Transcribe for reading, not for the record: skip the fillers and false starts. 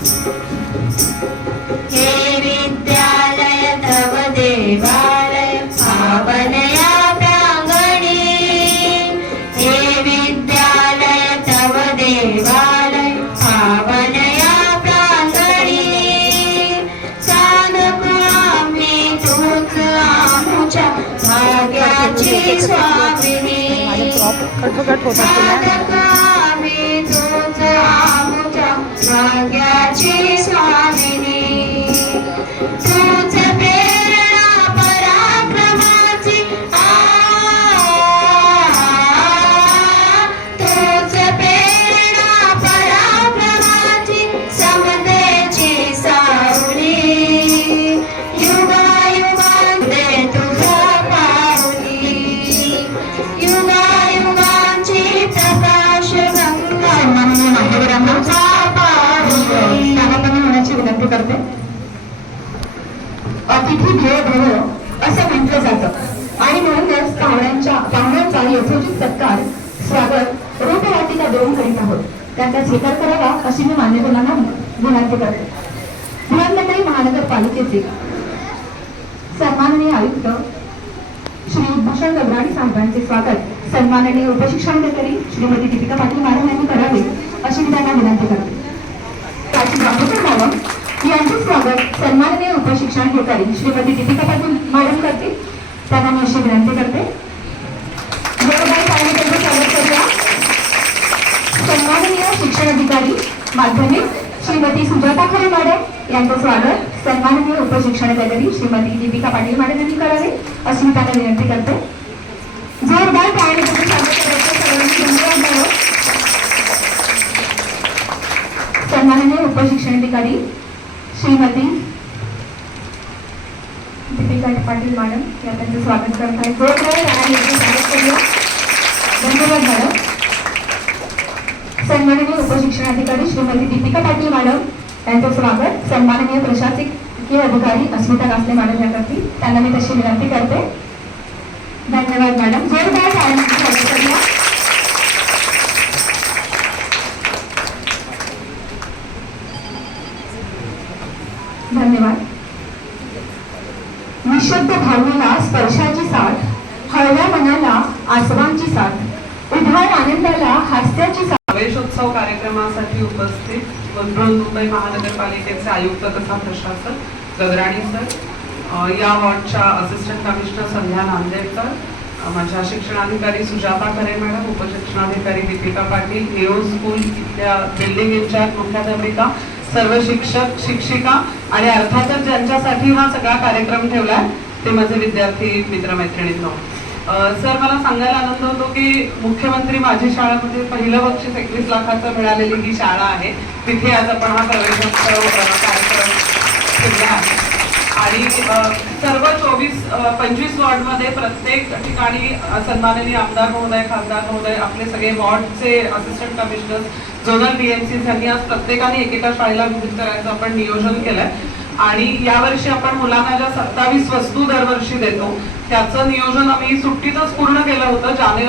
हे विद्यालय तव देवालय पावनया प्रांगणी। हे विद्यालय तव देवालय पावनया प्रांगणी। साधक आम्ही तूच आमच्या भाग्याची स्वामिनी। साधक आम्ही तूच आमच्या भाग्याची स्वामिनी। तूच प्रेरणा पराक्रमाची तूच प्रेरणा पराक्रमाची समतेची सावली। युगायुगांचे तुझ्या पावली। युगायुगांची प्रकाश गंगा तुझा पावली। होण्याची विनंती करते। अतिथी देवो भव असं म्हटलं जातं आणि म्हणूनच पाहुण्यांचा यथोचित सत्कार स्वागत रूपवाटिका देऊन करीत आहोत। त्याचा स्वीकार करावा अशी मी मान्यवरांना विनंती करते। बृहन्मुंबई महानगरपालिकेचे सन्माननीय आयुक्त श्री भूषण गगराणी साहेबांचे स्वागत सन्माननीय उपशिक्षणाधिकारी श्रीमती दीपिका पाटील मॅडम यांनी करावे अशी मी त्यांना विनंती करते। मॅडम यांचे स्वागत सन्माननीय उपशिक्षणाधिकारी श्रीमती दीपिका पाटील मॅडम करतील। त्यांना मी अशी विनंती करते। सन्माननीय शिक्षणाधिकारी माध्यमिक श्रीमती सुजाता खरे मॅडम यांचे स्वागत सन्माननीय उपशिक्षणाधिकारी श्रीमती दीपिका पाटील मॅडम यांनी करावे अशी मी त्यांना विनंती करते। जोरदार टाळ्यांनी सन्माननीय उपशिक्षणाधिकारी श्रीमती दीपिका पाटील मॅडम या त्यांचं स्वागत करत आहेत। जोरदार टाळ्यांनी स्वागत करूया। धन्यवाद मॅडम। सन्माननीय उपशिक्षणाधिकारी श्रीमती दीपिका पाटील मॅडम यांचं स्वागत सन्माननीय प्रशासकीय अधिकारी अस्मिता कासले मॅडम या करतील। त्यांना मी तशी विनंती करते। धन्यवाद मॅडम। जोरदार टाळ्यांनी स्वागत करूया। धन्यवाद। निशब्द भावनेला स्पर्शाची साथ, हळव्या मनाला आसवांची साथ, उधार आनंदाला हास्याची साथ। प्रवेशोत्सव कार्यक्रमासाठी उपस्थित बृहन्मुंबई महानगरपालिकेचे आयुक्त तथा प्रशासक गगराणी सर, या वॉर्डच्या असिस्टंट कमिशनर संध्या नांदेडकर, माझ्या शिक्षणाधिकारी सुजाता खरे मॅडम, उपशिक्षणाधिकारी दीपिका पाटील, एओ स्कूल इथल्या बिल्डिंग इंचार्ज मुख्याध्यापिका, सर्व शिक्षक शिक्षिका आणि अर्थातच ज्यांच्यासाठी हा सगळा कार्यक्रम ठेवलाय ते माझे विद्यार्थी मित्रमैत्रिणींनो, सर मला सांगायला आनंद होतो की मुख्यमंत्री माझी शाळामध्ये पहिलं बक्षीस 21 लाखाचं मिळालेली ही शाळा आहे। तिथे आज आपण हा प्रवेशोत्सव कार्यक्रम ठेवला आहे आणि सर्व 24-25 वॉर्डमध्ये प्रत्येक ठिकाणी सन्माननीय आमदार महोदय, खासदार महोदय, आपले सगळे वॉर्डचे असिस्टंट कमिशनर, झोनल डीएमसी यांनी आज प्रत्येकाने एकेका शाळेला व्हिजिट करायचं आपण नियोजन केलंय आणि यावर्षी आपण मुलांना ज्या 27 वस्तू दरवर्षी देतो त्याचं नियोजन आम्ही सुट्टीतच पूर्ण केलं होतं। जानेवारी